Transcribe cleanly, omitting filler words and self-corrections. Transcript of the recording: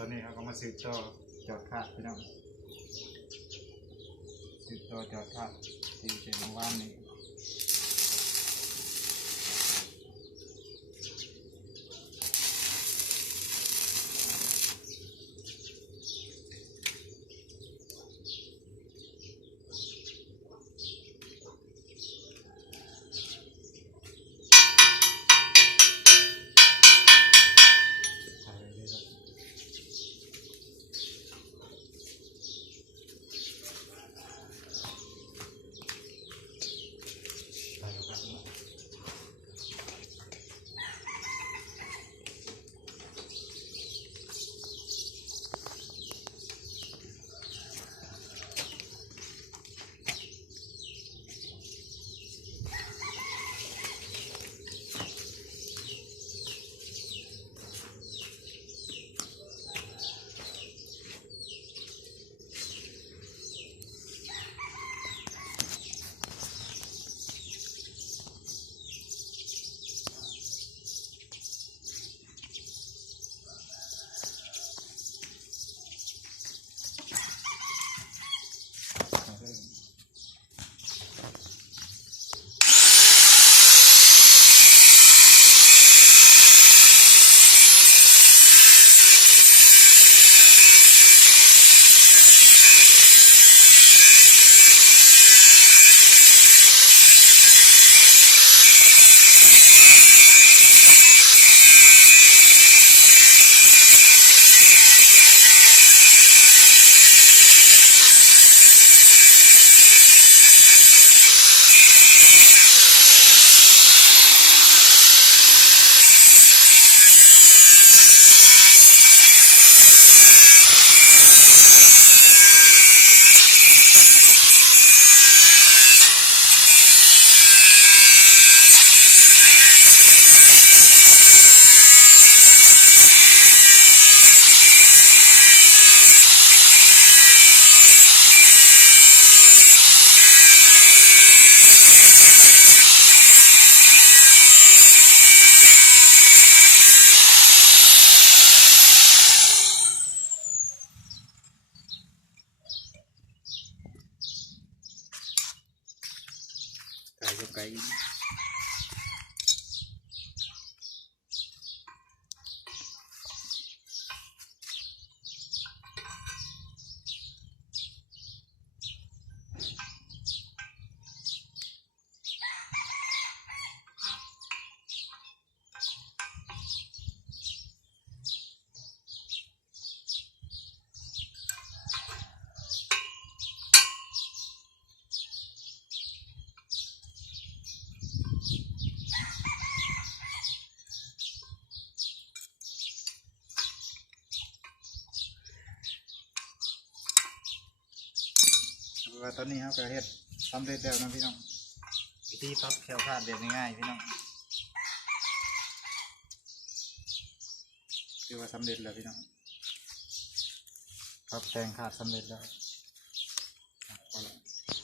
ตอนนี้เขาก็มาสืบต่อจอดคาดพี่น้องสืบต่อจอดคาดที่เชียงวานนี้ไก่ว่าตอนนี้เขาก็เฮ็ดสำเร็จแล้วนะพี่น้องวิธีปรับแคล้วคลาดแบบง่ายๆพี่น้องคือว่าสำเร็จแล้วพี่น้องปรับแทงขาดสำเร็จแล้ว